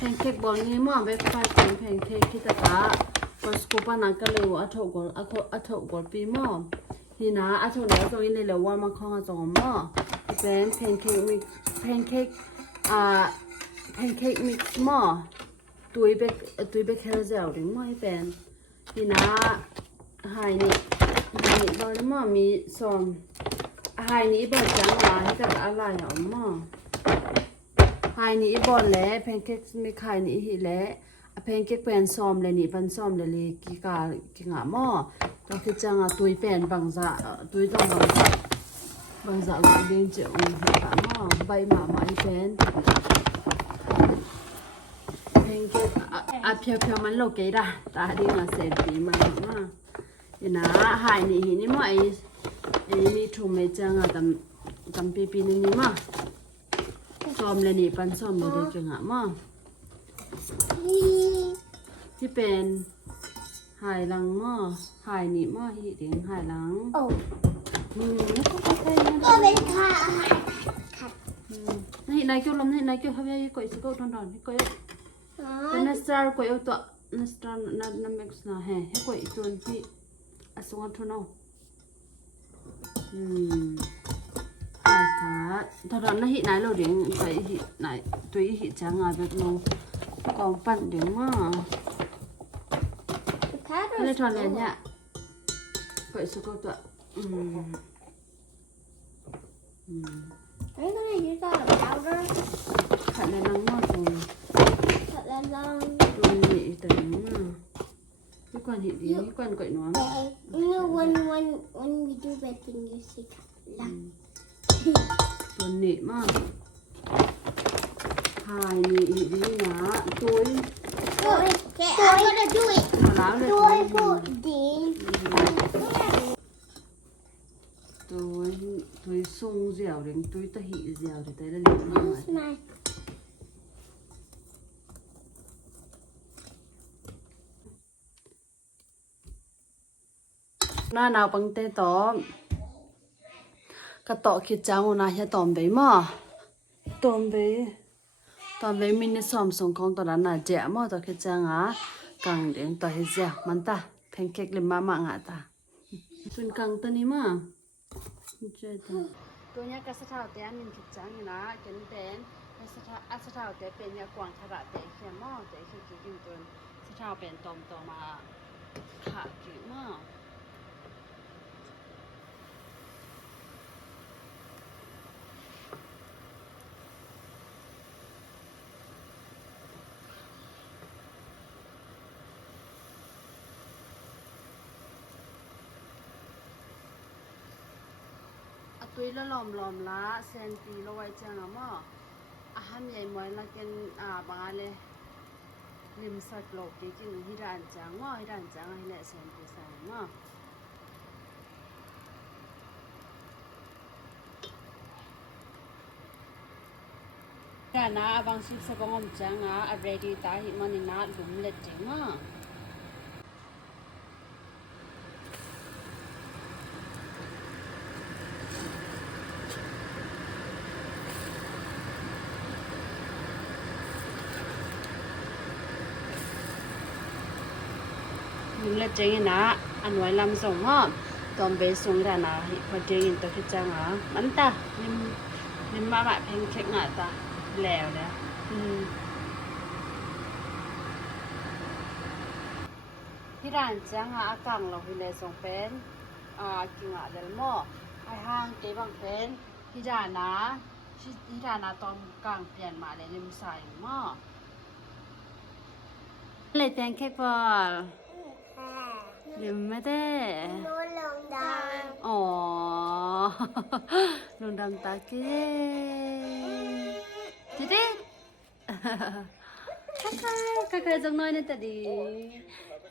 pancake bol ni mo breakfast pancake kita ka pas ko pa na ka lewa atho gol pi mo hina atho le so in le wa ma khong a song moเป็นpancake mix moตุยไปแค่เจ้าถึงmoเป็นhina hai niบอลมอมีซอมไฮนี้บอลจังหวะให้กับอะไรอ่ะมอไฮนี้บอลแล้วแพนเค้กไม่ไฮนี้หิแล้วแพนเค้กเป็นซอมเลยนี่เป็นซอมเลยกิงอ่ะมอก็คือจังอ่ะตุยเป็นบางจะตุยต้องบางจะก็เลี้ยงเจ้าหิกะมอใบหมาไม้เป็นแพนเค้กอ่ะเพียวมันโลเกด้าตาดีมาเสพปีมานะหายนี่มั้ยไอ้มีทุ่มจังอ่ะตำปีนี่มั้ยซ้อมเลยนี่ปันซ้อมเลยจังอ่ะมั้งที่เป็นหายหลังมั้งหายนี่มั้งที่ถึงหายหลังก็เป็นค่ะนี่นายก็ลมนี่นายก็ทำยังไงก็อีกก็ทอนก็เป็นนักสตาร์ก็เอาตัวนักสตาร์นักแม็กซ์นะให้ก็อีกตัวที่asal tu no,ค่ะถ้าเราหน้าหินไหนเราเดี๋ยวใส่หินไหนตัวหินจะงายแบบนู้นก็ปั่นเดี๋ยวมาเลยทอนเลยเนี่ยก็สุกตัวนี่ก็เลยยืดต่อแล้วด้วยขัดในน้ำมันตรงขัดแล้วลองตรงนี้แต่เนี่ยนี่ก่อนหินนี่ก่อนก่อยน้อง when we do bad thing you say ลักตัวนี้มากหายนี่หินนี่นะตัวOkay, I'm gonna do it. Toy pudding. ตัวส่งเสียวเร่งตัวตะหิเสียวแต่ละเรื่องมาหน้าหนาวปังเตะต่อกระต่อคิดจังนะจะตอมไปมั้ยตอมไปมินิซอมส่งของตอนนั้นน่ะเจ้ามั้งต่อคิดจังอ่ะกังเดียงต่อให้เจ้ามันตาแพนเค้กเลยมาอ่ะตาเป็นกังตัวนี้มั้งเจ้าตัวนี้ก็สะท้าแต่มินคิดจังนะเกินเป็นสะท้าแต่เป็นเนี่ยกวางขนาดแต่เขียนมั้งแต่คือกินจนสะท้าเป็นตอมต่อมาขาดกี่มั้งตุยละหลอมละเซนปีละไว้จังอ่ะมั้งอาหารใหญ่หมวยละกันบางเลยริมสักโลกจริงๆที่ร้านจังมั้งที่ร้านจังให้แหละเซนปีใส่มั้งร้านนะบางสิ่งสักงอมจังอ่ะ ready ตาหิมันนี่นะหลุมเล็ดจังมั้งลุงเล็ดจังนะอันไว้ลำส่งห้อตอนไปส่งร้านนะพอเจอตัวคิดจังอ่ะมันตานิ่มมาแบบแพนเค้กหน้าตาแล้วเนี่ยที่ร้านจังอ่ะอากางเราให้เลยส่งเป็นกินอ่ะเดลโม่ไอห้างเก็บบางเป็นที่ร้านนะตอนกลางเปลี่ยนมาเลยริมใส่หม้อเลยแพนเค้กบอลเดี๋ยวไม่ได้ลงดำอ๋อลงดำตาเก๋จิเด้ใครจังน้อยนั่นแต่ดี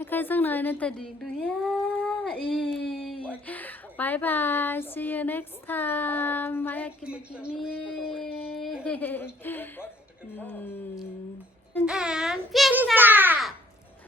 ใครจังน้อยนั่นแต่ดีดูย่าบายบาย see you next time มาอยากกินมากินนี่พิซซ่า